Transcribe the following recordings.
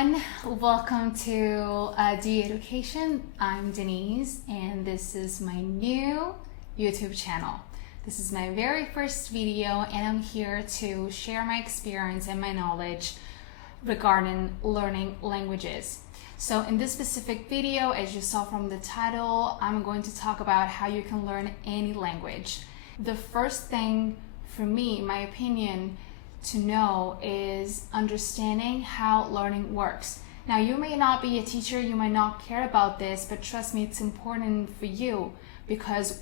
everyone, welcome to D Education. I'm Denise and this is my new YouTube channel. This is my very first video and I'm here to share my experience and my knowledge regarding learning languages. So in this specific video, as you saw from the title, I'm going to talk about how you can learn any language. The first thing for me, in my opinion, to know is understanding how learning works. Now, you may not be a teacher, you might not care about this, but trust me, it's important for you, because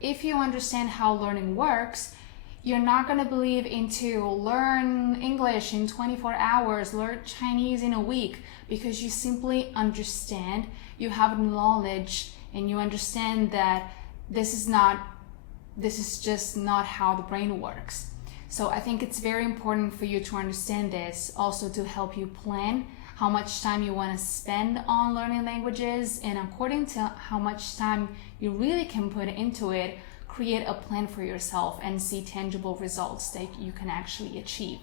if you understand how learning works, you're not going to believe into learn English in 24 hours, learn Chinese in a week, because you simply understand, you have knowledge, and you understand that this is just not how the brain works. So I think it's very important for you to understand this, also to help you plan how much time you want to spend on learning languages, and according to how much time you really can put into it, create a plan for yourself and see tangible results that you can actually achieve.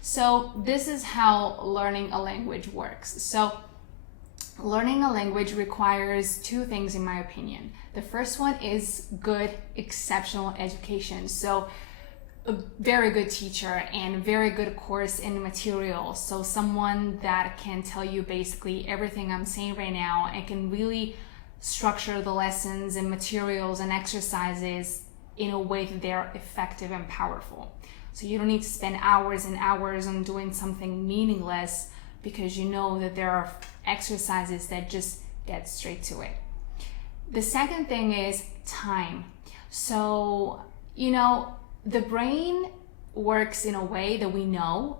So this is how learning a language works. So learning a language requires two things, in my opinion. The first one is good, exceptional education. So a very good teacher and very good course and material. So someone that can tell you basically everything I'm saying right now and can really structure the lessons and materials and exercises in a way that they're effective and powerful. So you don't need to spend hours and hours on doing something meaningless, because you know that there are exercises that just get straight to it. The second thing is time. So, the brain works in a way that we know,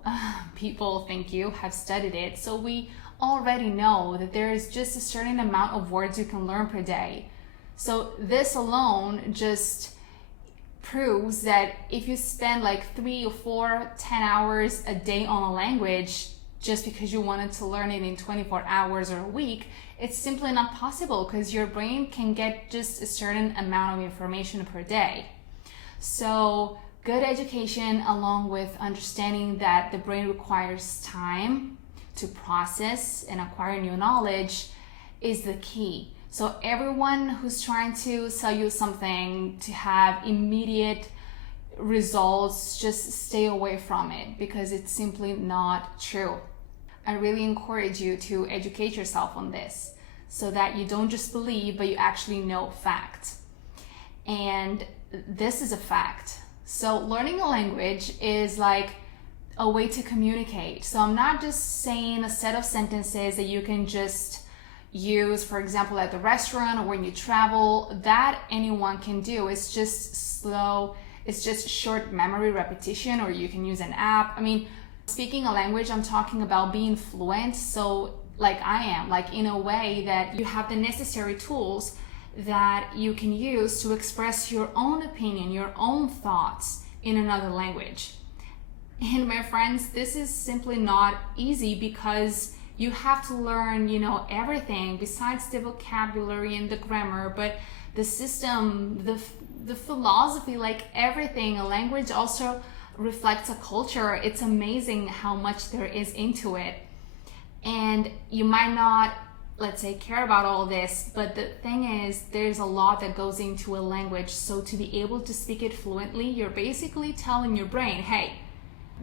people, thank you, have studied it. So we already know that there is just a certain amount of words you can learn per day. So this alone just proves that if you spend like 3 or 4, 10 hours a day on a language, just because you wanted to learn it in 24 hours or a week, it's simply not possible, because your brain can get just a certain amount of information per day. So good education, along with understanding that the brain requires time to process and acquire new knowledge, is the key. So everyone who's trying to sell you something to have immediate results, just stay away from it, because it's simply not true. I really encourage you to educate yourself on this, so that you don't just believe, but you actually know fact. And this is a fact. So learning a language is like a way to communicate. So I'm not just saying a set of sentences that you can just use, for example, at the restaurant or when you travel. That anyone can do. It's just short memory repetition, or you can use an app. I mean, speaking a language, I'm talking about being fluent. So like I am, like in a way that you have the necessary tools that you can use to express your own opinion, your own thoughts in another language. And my friends, this is simply not easy, because you have to learn, everything besides the vocabulary and the grammar, but the system, the philosophy, like everything. A language also reflects a culture. It's amazing how much there is into it. And you might not, let's say, care about all this, but the thing is, there's a lot that goes into a language. So to be able to speak it fluently, you're basically telling your brain, hey,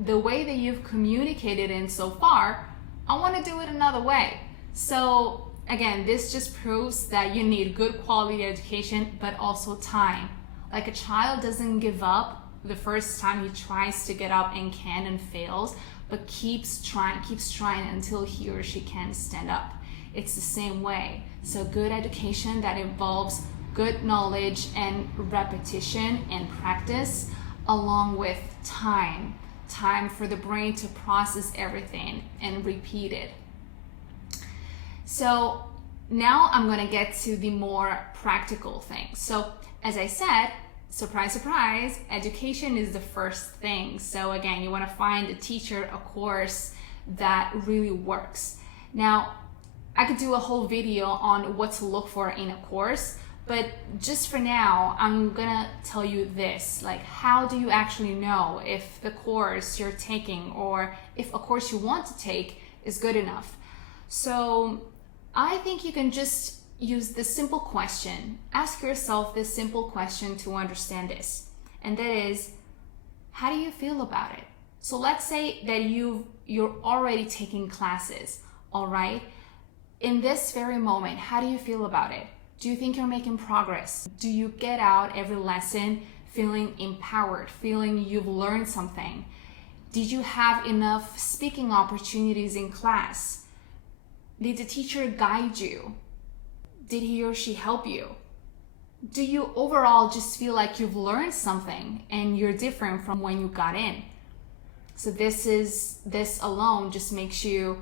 the way that you've communicated in so far, I want to do it another way. So again, this just proves that you need good quality education, but also time. Like a child doesn't give up the first time he tries to get up and can and fails, but keeps trying until he or she can stand up. It's the same way. So good education that involves good knowledge and repetition and practice, along with time for the brain to process everything and repeat it. So now I'm going to get to the more practical things. So as I said, surprise, surprise, education is the first thing. So again, you want to find a teacher, a course that really works. Now, I could do a whole video on what to look for in a course, but just for now, I'm gonna tell you this, like, how do you actually know if the course you're taking, or if a course you want to take, is good enough? So I think you can just use this simple question. Ask yourself this simple question to understand this. And that is, how do you feel about it? So let's say that you're already taking classes, all right? In this very moment, how do you feel about it? Do you think you're making progress? Do you get out every lesson feeling empowered, feeling you've learned something? Did you have enough speaking opportunities in class? Did the teacher guide you? Did he or she help you? Do you overall just feel like you've learned something and you're different from when you got in? So this alone just makes you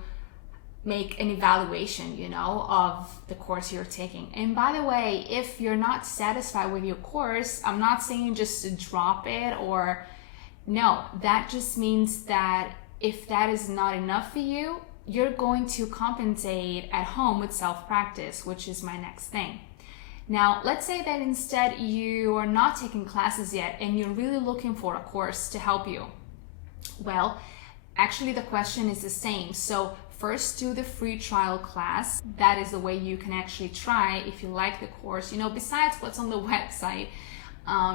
make an evaluation, of the course you're taking. And by the way, if you're not satisfied with your course, I'm not saying just to drop it or no, that just means that if that is not enough for you, you're going to compensate at home with self-practice, which is my next thing. Now, let's say that instead you are not taking classes yet and you're really looking for a course to help you. Well, actually the question is the same. So first do the free trial class. That is the way you can actually try if you like the course. Besides what's on the website,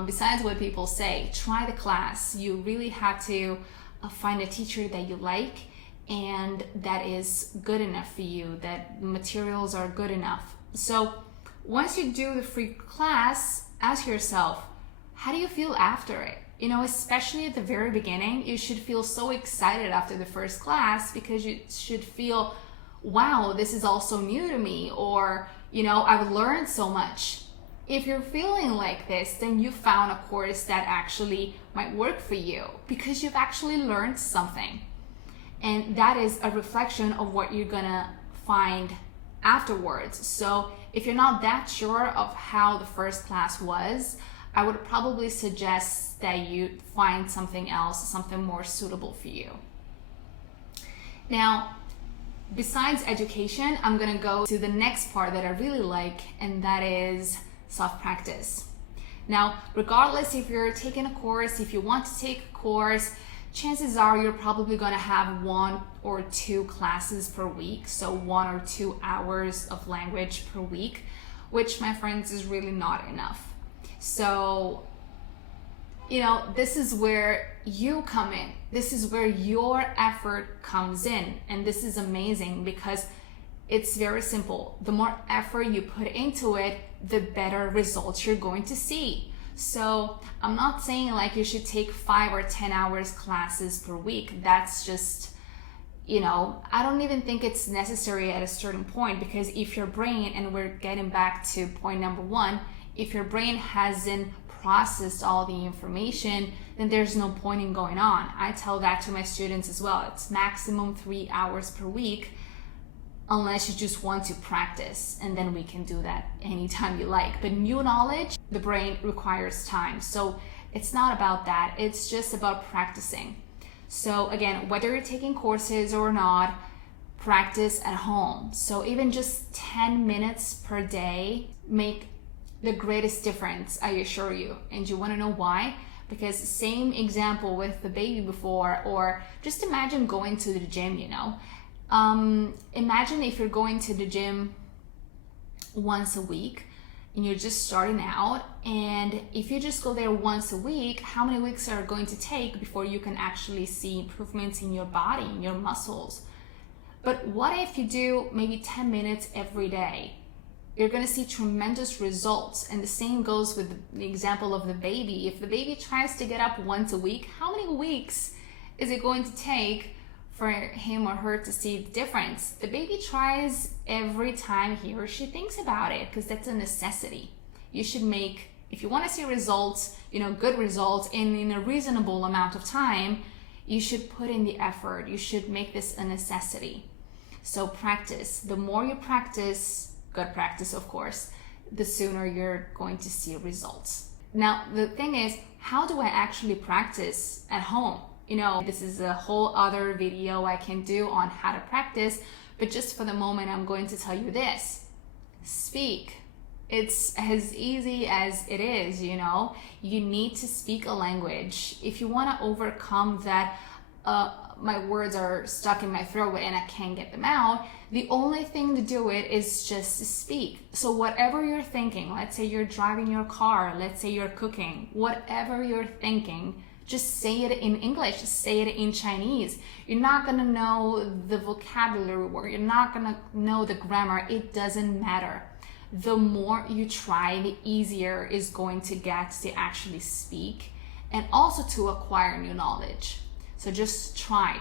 besides what people say, try the class. You really have to find a teacher that you like and that is good enough for you, that the materials are good enough. So once you do the free class, ask yourself, how do you feel after it? Especially at the very beginning, you should feel so excited after the first class because you should feel, wow, this is all so new to me, or, I've learned so much. If you're feeling like this, then you found a course that actually might work for you because you've actually learned something. And that is a reflection of what you're gonna find afterwards. So if you're not that sure of how the first class was, I would probably suggest that you find something else, something more suitable for you. Now, besides education, I'm gonna go to the next part that I really like, and that is self-practice. Now, regardless if you're taking a course, if you want to take a course, chances are you're probably gonna have 1 or 2 classes per week, so 1 or 2 hours of language per week, which, my friends, is really not enough. So, this is where you come in. This is where your effort comes in. And this is amazing because it's very simple. The more effort you put into it, the better results you're going to see. So I'm not saying like you should take 5 or 10 hours classes per week. That's just, I don't even think it's necessary at a certain point, because if your brain, and we're getting back to point number 1, if your brain hasn't processed all the information, then there's no point in going on. I tell that to my students as well. It's maximum 3 hours per week, unless you just want to practice, and then we can do that anytime you like. But new knowledge, the brain requires time. So it's not about that. It's just about practicing. So again, whether you're taking courses or not, practice at home. So even just 10 minutes per day make the greatest difference, I assure you. And you want to know why? Because same example with the baby before, or just imagine going to the gym, imagine if you're going to the gym once a week and you're just starting out, and if you just go there once a week, how many weeks are it going to take before you can actually see improvements in your body, in your muscles? But what if you do maybe 10 minutes every day? You're going to see tremendous results. And the same goes with the example of the baby. If the baby tries to get up once a week, how many weeks is it going to take for him or her to see the difference? The baby tries every time he or she thinks about it, because that's a necessity. You should make, if you want to see results, good results in a reasonable amount of time, you should put in the effort. You should make this a necessity. So practice. The more you practice, good practice of course, the sooner you're going to see results. Now, the thing is, how do I actually practice at home? This is a whole other video I can do on how to practice, but just for the moment, I'm going to tell you this. Speak. It's as easy as it is, You need to speak a language. If you want to overcome that my words are stuck in my throat and I can't get them out, the only thing to do it is just to speak. So whatever you're thinking, let's say you're driving your car, let's say you're cooking, whatever you're thinking, just say it in English, just say it in Chinese. You're not gonna know the vocabulary word, you're not gonna know the grammar, it doesn't matter. The more you try, the easier is going to get to actually speak and also to acquire new knowledge. So just try,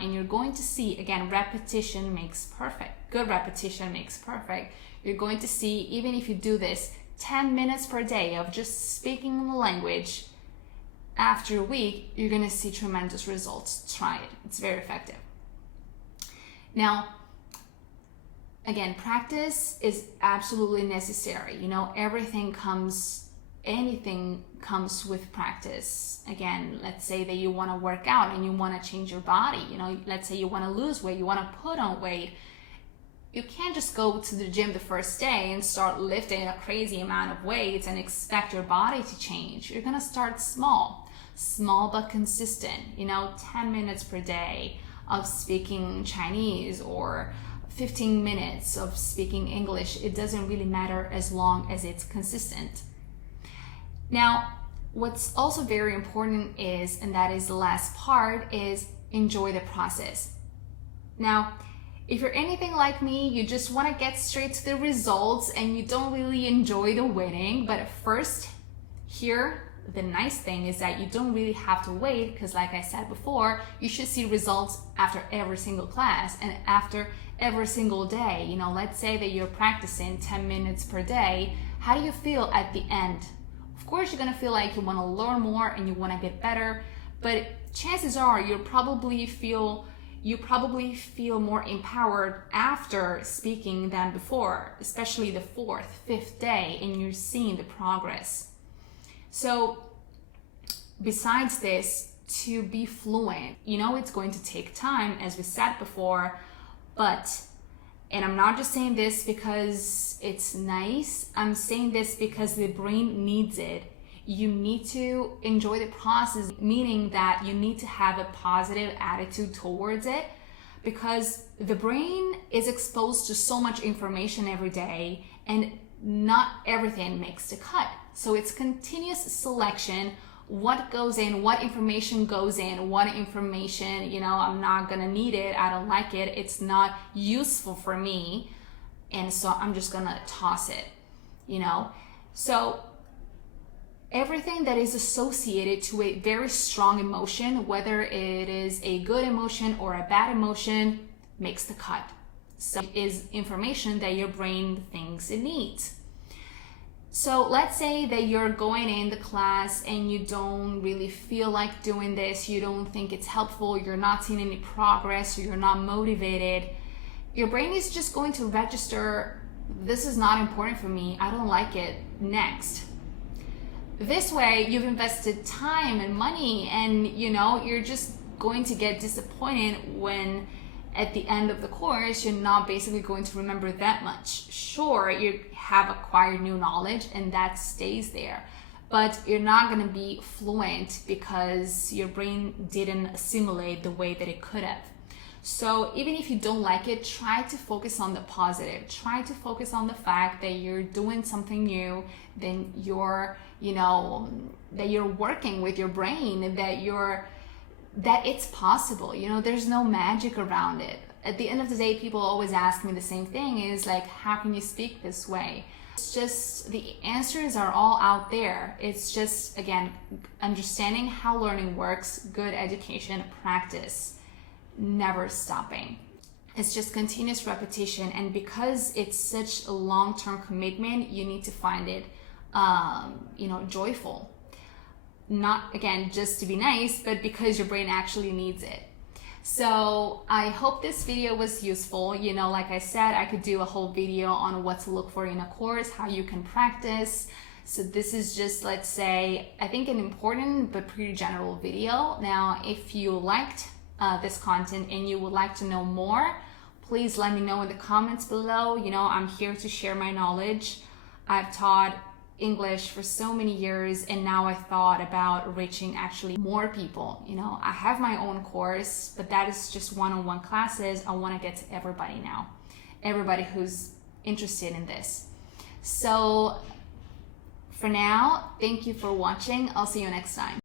and you're going to see, again, repetition makes perfect. Good repetition makes perfect. You're going to see, even if you do this 10 minutes per day of just speaking the language, after a week, you're going to see tremendous results. Try it. It's very effective. Now, again, practice is absolutely necessary. You know, anything comes with practice. Again, let's say that you want to work out and you want to change your body. You know, let's say you want to lose weight, you want to put on weight. You can't just go to the gym the first day and start lifting a crazy amount of weights and expect your body to change. You're going to start small but consistent. You know, 10 minutes per day of speaking Chinese or 15 minutes of speaking English. It doesn't really matter as long as it's consistent. Now, what's also very important is, and that is the last part, is enjoy the process. Now, if you're anything like me, you just want to get straight to the results and you don't really enjoy the winning. But at first, here, the nice thing is that you don't really have to wait, because like I said before, you should see results after every single class and after every single day. You know, let's say that you're practicing 10 minutes per day. How do you feel at the end? Of course, you're gonna feel like you want to learn more and you want to get better, but chances are you probably feel more empowered after speaking than before, especially the 4th, 5th day, and you're seeing the progress. So besides this, to be fluent, you know, it's going to take time, as we said before, and I'm not just saying this because it's nice, I'm saying this because the brain needs it. You need to enjoy the process, meaning that you need to have a positive attitude towards it, because the brain is exposed to so much information every day and not everything makes the cut. So it's continuous selection. What goes in, what information goes in, what information, you know, I'm not gonna need it, I don't like it, it's not useful for me, and so I'm just gonna toss it, you know. So everything that is associated to a very strong emotion, whether it is a good emotion or a bad emotion, makes the cut. So it is information that your brain thinks it needs. So let's say that you're going in the class and you don't really feel like doing this, you don't think it's helpful, you're not seeing any progress, or you're not motivated. Your brain is just going to register, this is not important for me, I don't like it, next. This way, you've invested time and money, and you know, you're just going to get disappointed when at the end of the course, you're not basically going to remember that much. Sure, you have acquired new knowledge and that stays there, but you're not going to be fluent because your brain didn't assimilate the way that it could have. So even if you don't like it, try to focus on the positive. Try to focus on the fact that you're doing something new, then you're, you know, that you're working with your brain, that it's possible. You know, there's no magic around it. At the end of the day, people always ask me the same thing, is like, how can you speak this way? It's just, the answers are all out there. It's just, again, understanding how learning works, good education, practice, never stopping. It's just continuous repetition, and because it's such a long-term commitment, you need to find it, you know, joyful. Not, again, just to be nice, but because your brain actually needs it. So I hope this video was useful. You know, like I said, I could do a whole video on what to look for in a course, how you can practice. So this is just, let's say, I think an important but pretty general video. Now, if you liked this content and you would like to know more, please let me know in the comments below. You know, I'm here to share my knowledge. I've taught English for so many years, and now I thought about reaching actually more people. You know, I have my own course, but that is just one-on-one classes. I want to get to everybody now, everybody who's interested in this. So for now, thank you for watching. I'll see you next time.